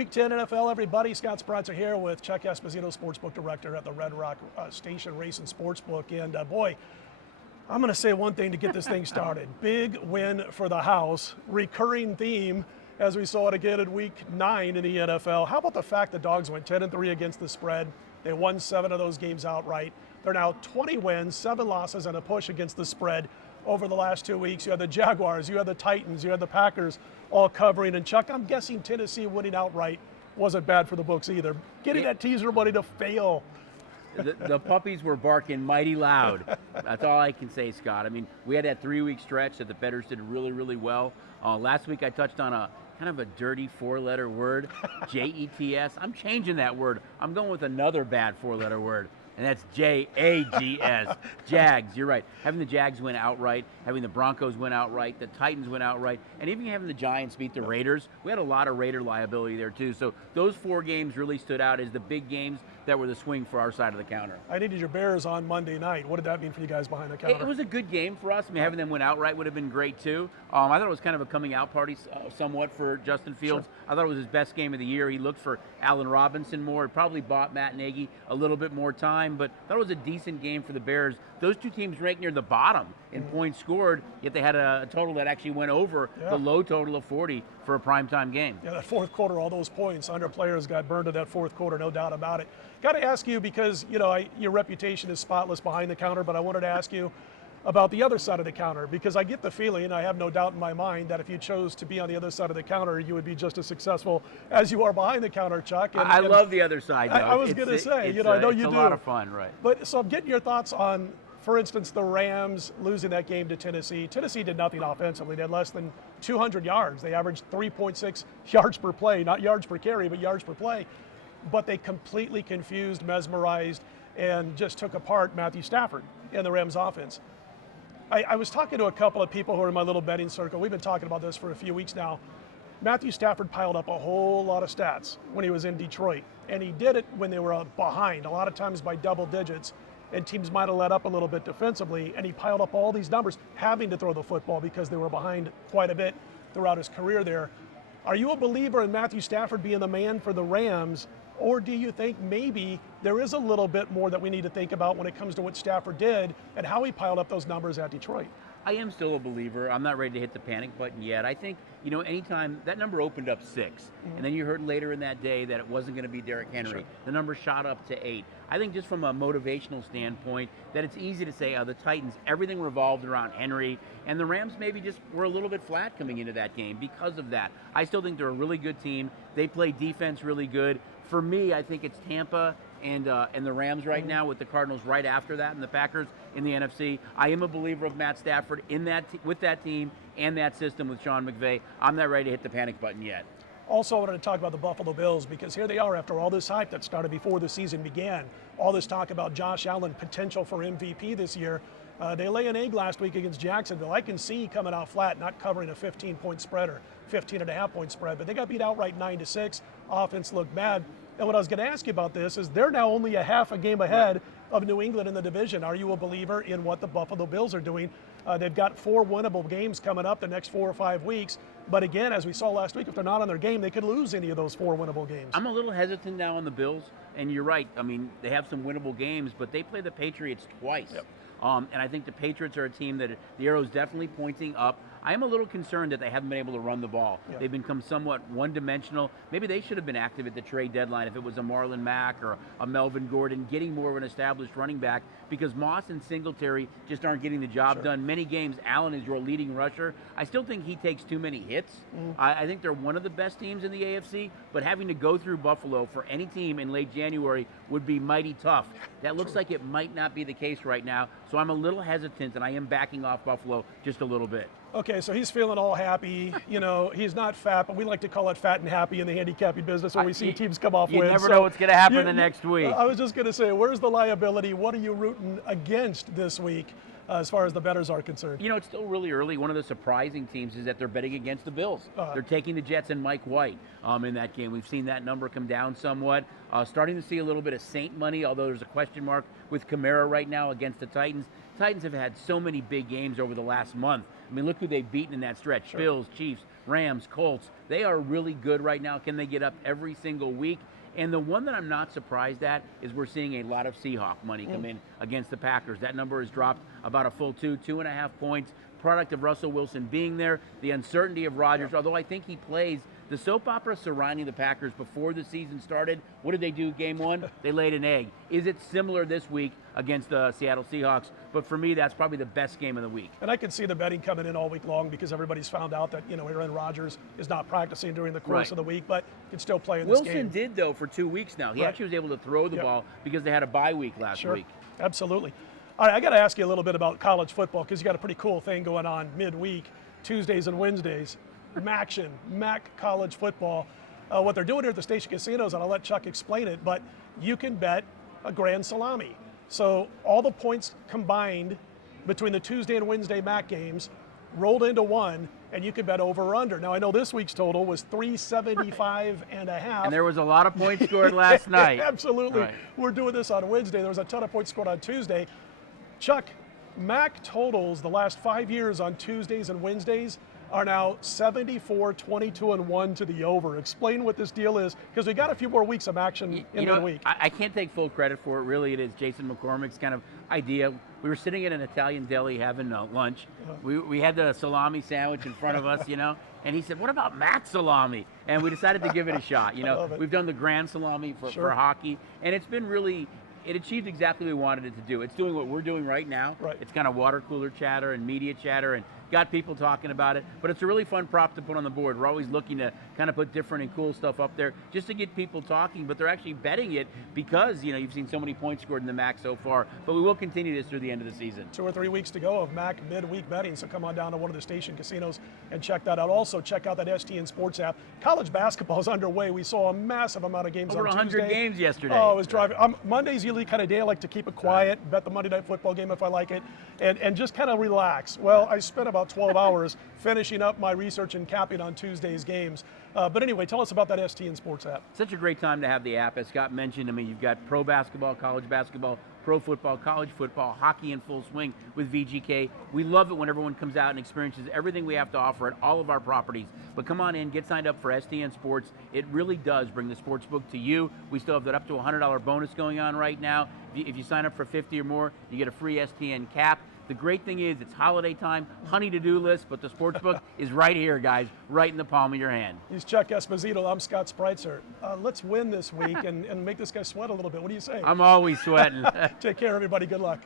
Week 10 NFL, everybody. Scott Spreitzer here with Chuck Esposito, Sportsbook Director at the Red Rock Station Racing Sportsbook. And boy, I'm going to say one thing to get this thing started. Big win for the house. Recurring theme as we saw it again in Week 9 in the NFL. How about the fact the Dogs went 10-3 against the spread? They won 7 of those games outright. They're now 20 wins, 7 losses, and a push against the spread over the last 2 weeks. You had the Jaguars, you had the Titans, you had the Packers all covering. And Chuck, I'm guessing Tennessee winning outright wasn't bad for the books either. Getting that teaser money to fail. The puppies were barking mighty loud. That's all I can say, Scott. I mean, we had that 3-week stretch that the bettors did really, really well. Last week I touched on a kind of a dirty 4-letter word, Jets. I'm changing that word. I'm going with another bad 4-letter word, and that's Jags. Jags, you're right. Having the Jags win outright, having the Broncos win outright, the Titans win outright, and even having the Giants beat the Raiders. We had a lot of Raider liability there too. So those 4 games really stood out as the big games that were the swing for our side of the counter. I needed your Bears on Monday night. What did that mean for you guys behind the counter? It was a good game for us. I mean, having them win outright would have been great too. I thought it was kind of a coming out party somewhat for Justin Fields. Sure. I thought it was his best game of the year. He looked for Allen Robinson more. It probably bought Matt Nagy a little bit more time, but I thought it was a decent game for the Bears. Those 2 teams ranked near the bottom in points scored, yet they had a total that actually went over the low total of 40 for a primetime game. Yeah, that fourth quarter, all those points, under players got burned in that fourth quarter, no doubt about it. Got to ask you, because your reputation is spotless behind the counter, but I wanted to ask you about the other side of the counter, because I get the feeling, I have no doubt in my mind, that if you chose to be on the other side of the counter, you would be just as successful as you are behind the counter, Chuck. And I love the other side, though. I was going to say, I know you do. It's a lot of fun, right. But so I'm getting your thoughts on, for instance, the Rams losing that game to Tennessee. Tennessee did nothing offensively. They had less than 200 yards. They averaged 3.6 yards per play, not yards per carry, but yards per play. But they completely confused, mesmerized, and just took apart Matthew Stafford and the Rams offense. I was talking to a couple of people who are in my little betting circle. We've been talking about this for a few weeks now. Matthew Stafford piled up a whole lot of stats when he was in Detroit, and he did it when they were behind, a lot of times by double digits, and teams might have let up a little bit defensively, and he piled up all these numbers having to throw the football because they were behind quite a bit throughout his career there. Are you a believer in Matthew Stafford being the man for the Rams, or do you think maybe there is a little bit more that we need to think about when it comes to what Stafford did and how he piled up those numbers at Detroit? I am still a believer. I'm not ready to hit the panic button yet. I think, anytime that number opened up 6, and then you heard later in that day that it wasn't going to be Derrick Henry. Sure. The number shot up to 8. I think just from a motivational standpoint that it's easy to say, the Titans, everything revolved around Henry, and the Rams maybe just were a little bit flat coming into that game because of that. I still think they're a really good team. They play defense really good. For me, I think it's Tampa and the Rams right now, with the Cardinals right after that, and the Packers in the NFC. I am a believer of Matt Stafford in that with that team and that system with Sean McVay. I'm not ready to hit the panic button yet. Also, I wanted to talk about the Buffalo Bills, because here they are after all this hype that started before the season began. All this talk about Josh Allen potential for MVP this year. They lay an egg last week against Jacksonville. I can see coming out flat, not covering a 15-point spread or 15.5-point spread, but they got beat outright 9-6. Offense looked bad. And what I was going to ask you about this is they're now only a half a game ahead of New England in the division. Are you a believer in what the Buffalo Bills are doing? They've got 4 winnable games coming up the next 4 or 5 weeks. But again, as we saw last week, if they're not on their game, they could lose any of those 4 winnable games. I'm a little hesitant now on the Bills, and you're right. I mean, they have some winnable games, but they play the Patriots twice. Yep. And I think the Patriots are a team that the arrow's definitely pointing up. I am a little concerned that they haven't been able to run the ball. Yeah. They've become somewhat one-dimensional. Maybe they should have been active at the trade deadline if it was a Marlon Mack or a Melvin Gordon, getting more of an established running back, because Moss and Singletary just aren't getting the job done. Many games, Allen is your leading rusher. I still think he takes too many hits. I think they're one of the best teams in the AFC, but having to go through Buffalo for any team in late January would be mighty tough. That looks like it might not be the case right now, so I'm a little hesitant, and I am backing off Buffalo just a little bit. Okay, so he's feeling all happy. He's not fat, but we like to call it fat and happy in the handicapping business when we see teams come off wins. You never know what's going to happen the next week. I was just going to say, where's the liability? What are you rooting against this week as far as the bettors are concerned? It's still really early. One of the surprising teams is that they're betting against the Bills. They're taking the Jets and Mike White in that game. We've seen that number come down somewhat. Starting to see a little bit of Saint money, although there's a question mark with Kamara right now against the Titans. Titans have had so many big games over the last month I mean, look who they've beaten in that stretch. Bills, Chiefs, Rams, Colts. They are really good right now. Can they get up every single week? And the one that I'm not surprised at is we're seeing a lot of Seahawk money come in against the Packers. That number has dropped about a full 2.5 points. Product of Russell Wilson being there, the uncertainty of Rodgers, although I think he plays. The soap opera surrounding the Packers before the season started, what did they do game one? They laid an egg. Is it similar this week against the Seattle Seahawks? But for me, that's probably the best game of the week. And I can see the betting coming in all week long because everybody's found out that, Aaron Rodgers is not practicing during the course of the week, but can still play in this game. Wilson did, though, for 2 weeks now. He actually was able to throw the ball because they had a bye week last week. Absolutely. All right, I got to ask you a little bit about college football because you got a pretty cool thing going on midweek, Tuesdays and Wednesdays. MAC college football. What they're doing here at the station casinos, and I'll let Chuck explain it, but you can bet a Grand Salami. So all the points combined between the Tuesday and Wednesday MAC games rolled into one, and you can bet over or under. Now, I know this week's total was 375 and a half. And there was a lot of points scored last night. Absolutely. Right. We're doing this on Wednesday. There was a ton of points scored on Tuesday. Chuck, MAC totals the last 5 years on Tuesdays and Wednesdays are now 74, 22, and 1 to the over. Explain what this deal is, because we got a few more weeks of action in midweek. I can't take full credit for it. Really, it is Jason McCormick's kind of idea. We were sitting at an Italian deli having lunch. We had the salami sandwich in front of us, and he said, "What about MAC salami?" And we decided to give it a shot. We've done the Grand Salami for hockey, and it's been really. It achieved exactly what we wanted it to do. It's doing what we're doing right now. It's kind of water cooler chatter and media chatter and got people talking about it. But it's a really fun prop to put on the board. We're always looking to kind of put different and cool stuff up there just to get people talking. But they're actually betting it because, you've seen so many points scored in the MAC so far. But we will continue this through the end of the season. 2 or 3 weeks to go of MAC midweek betting. So come on down to one of the station casinos and check that out. Also, check out that STN Sports app. College basketball is underway. We saw a massive amount of games over on 100 Tuesday. games yesterday. Oh, it was driving. Monday's usually kind of day I like to keep it quiet, bet the Monday Night Football game if I like it, and just kind of relax. Well, I spent about 12 hours finishing up my research and capping on Tuesday's games. But anyway, tell us about that STN Sports app. Such a great time to have the app. As Scott mentioned, you've got pro basketball, college basketball, pro football, college football, hockey in full swing with VGK. We love it when everyone comes out and experiences everything we have to offer at all of our properties. But come on in, get signed up for STN Sports. It really does bring the Sportsbook to you. We still have that up to $100 bonus going on right now. If you sign up for 50 or more, you get a free STN cap. The great thing is it's holiday time, honey to-do list, but the Sportsbook is right here, guys, right in the palm of your hand. He's Chuck Esposito. I'm Scott Spreitzer. Let's win this week and make this guy sweat a little bit. What do you say? I'm always sweating. Take care, everybody. Good luck.